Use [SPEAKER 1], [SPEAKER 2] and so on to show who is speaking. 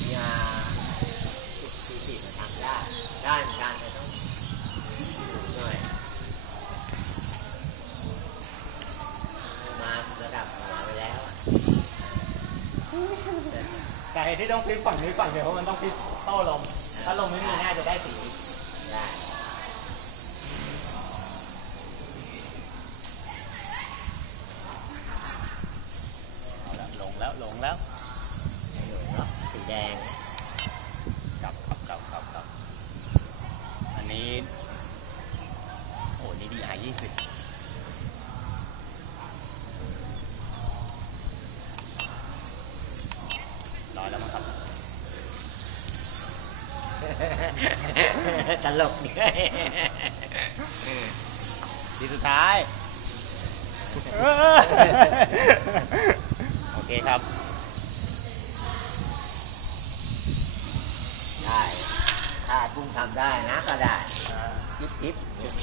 [SPEAKER 1] มียาสุขสีสีมาทำได้ได้เหมือนกันแต่ต้องสูงหน่อยมาระดับหัวไปแล้วอะ
[SPEAKER 2] แต่ไอ้ที่ต้องพลิกฝั่งนี้ฝั่งเดียวเพราะมันต้องพลิกโต้ลม ถ้าลมไม่มีน่าจะได้สี
[SPEAKER 1] ได้
[SPEAKER 2] เอาละลงแล้วลงแล้ว
[SPEAKER 1] ดง
[SPEAKER 2] กลับกลับกลับกลับกลับอันนี้ โอ้นี่ดีไอยี่สิบร้อยแล้วมั้งครับ
[SPEAKER 1] ตลกเนี่ย
[SPEAKER 2] ทีสุดท้าย โอเคครับ
[SPEAKER 1] ได้ ถ้า กุ้งทำได้นะก็ได้
[SPEAKER 2] อ่า
[SPEAKER 1] ยิบยิบ
[SPEAKER 2] เดี๋ยว